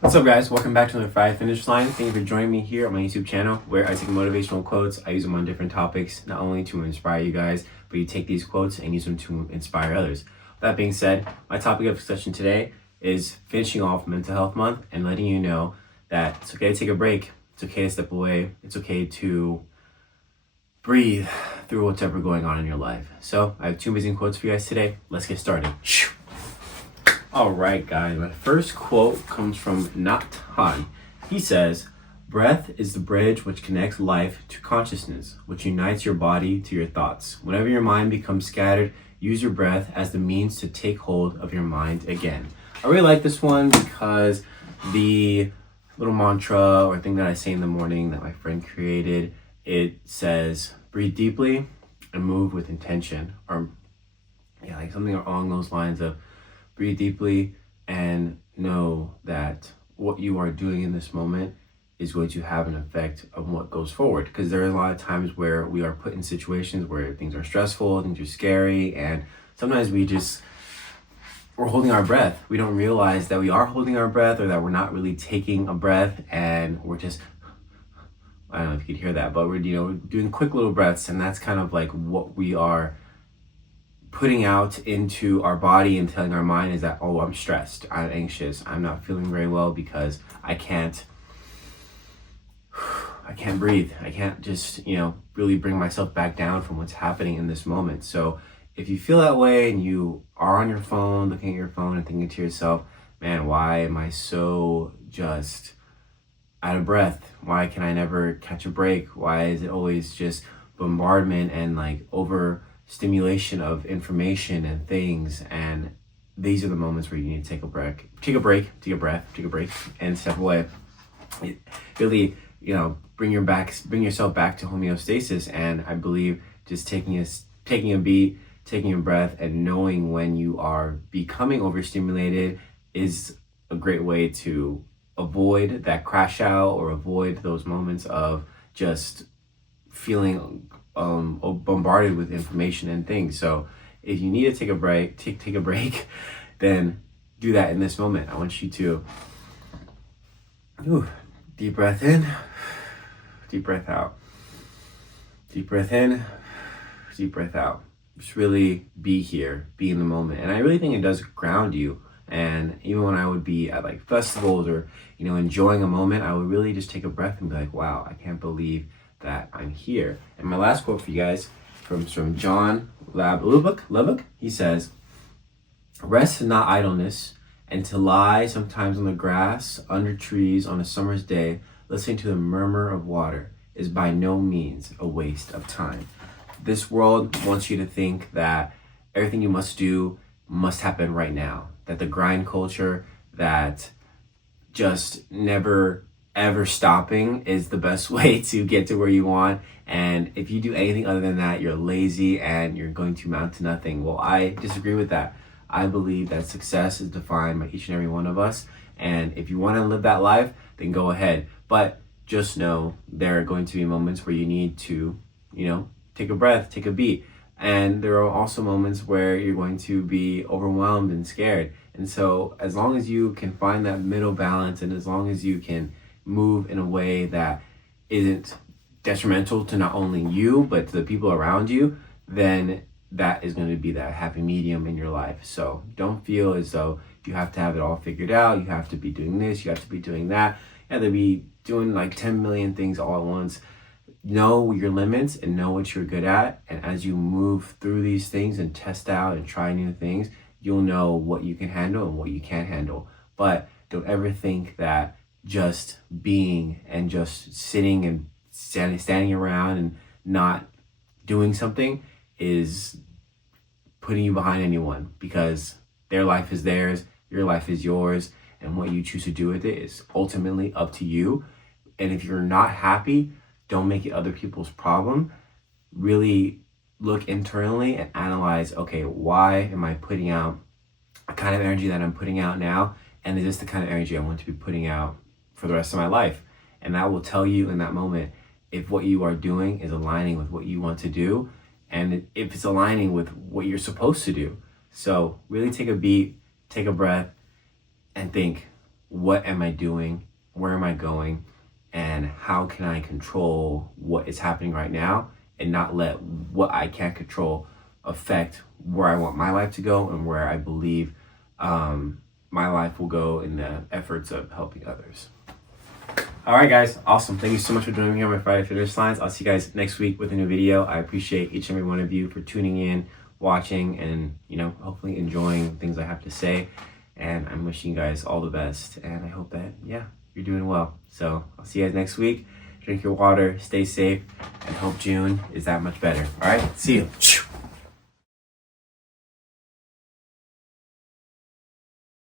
What's up, guys? Welcome back to another Friday Finish Line. Thank you for joining me here on my YouTube channel where I take motivational quotes. I use them on different topics, not only to inspire you guys, but you take these quotes and use them to inspire others. That being said, my topic of discussion today is finishing off Mental Health Month and letting you know that it's okay to take a break. It's okay to step away. It's okay to breathe through whatever going on in your life. So I have two amazing quotes for you guys today. Let's get started. All right, guys, my first quote comes from Nat Han. He says, "Breath is the bridge which connects life to consciousness, which unites your body to your thoughts. Whenever your mind becomes scattered, use your breath as the means to take hold of your mind again." I really like this one because the little mantra or thing that I say in the morning that my friend created, it says, breathe deeply and move with intention. Or yeah, like something along those lines of breathe deeply and know that what you are doing in this moment is going to have an effect on what goes forward. Because there are a lot of times where we are put in situations where things are stressful, things are scary, and sometimes we're holding our breath. We don't realize that we are holding our breath or that we're not really taking a breath and we're just, I don't know if you could hear that, but we're doing quick little breaths, and that's kind of like what we are putting out into our body and telling our mind is that, oh, I'm stressed, I'm anxious, I'm not feeling very well because I can't breathe. I can't just, really bring myself back down from what's happening in this moment. So if you feel that way and you are on your phone, looking at your phone and thinking to yourself, man, why am I so just out of breath? Why can I never catch a break? Why is it always just bombardment and like overstimulation of information and things? And these are the moments where you need to take a break, take a breath, and step away. Really, bring yourself back to homeostasis. And I believe just taking a beat, taking a breath, and knowing when you are becoming overstimulated is a great way to avoid that crash out or avoid those moments of just feeling bombarded with information and things. So if you need to take a break, take a break, then do that in this moment. I want you to deep breath in, deep breath out, deep breath in, deep breath out. Just really be here, be in the moment. And I really think it does ground you. And even when I would be at like festivals or, enjoying a moment, I would really just take a breath and be like, wow, I can't believe that I'm here. And my last quote for you guys comes from John Lubbock. He says, "Rest is not idleness, and to lie sometimes on the grass, under trees on a summer's day, listening to the murmur of water is by no means a waste of time." This world wants you to think that everything you must do must happen right now. That the grind culture, that just never ever stopping is the best way to get to where you want. And if you do anything other than that, you're lazy and you're going to amount to nothing. Well, I disagree with that. I believe that success is defined by each and every one of us. And if you want to live that life, then go ahead. But just know there are going to be moments where you need to, take a breath, take a beat. And there are also moments where you're going to be overwhelmed and scared. And so as long as you can find that middle balance, and as long as you can move in a way that isn't detrimental to not only you, but to the people around you, then that is going to be that happy medium in your life. So don't feel as though you have to have it all figured out. You have to be doing this, you have to be doing that. You have to be doing like 10 million things all at once. Know your limits and know what you're good at. And as you move through these things and test out and try new things, you'll know what you can handle and what you can't handle. But don't ever think that just being and just sitting and standing around and not doing something is putting you behind anyone, because their life is theirs, your life is yours, and what you choose to do with it is ultimately up to you. And if you're not happy, don't make it other people's problem. Really look internally and analyze, okay, why am I putting out the kind of energy that I'm putting out now? And is this the kind of energy I want to be putting out for the rest of my life? And that will tell you in that moment if what you are doing is aligning with what you want to do, and if it's aligning with what you're supposed to do. So really take a beat, take a breath, and think, what am I doing? Where am I going? And how can I control what is happening right now and not let what I can't control affect where I want my life to go and where I believe my life will go in the efforts of helping others. All right, guys. Awesome. Thank you so much for joining me on my Friday Finish Lines. I'll see you guys next week with a new video. I appreciate each and every one of you for tuning in, watching, and, hopefully enjoying things I have to say. And I'm wishing you guys all the best. And I hope that, you're doing well. So I'll see you guys next week. Drink your water, stay safe, and hope June is that much better. All right. See you.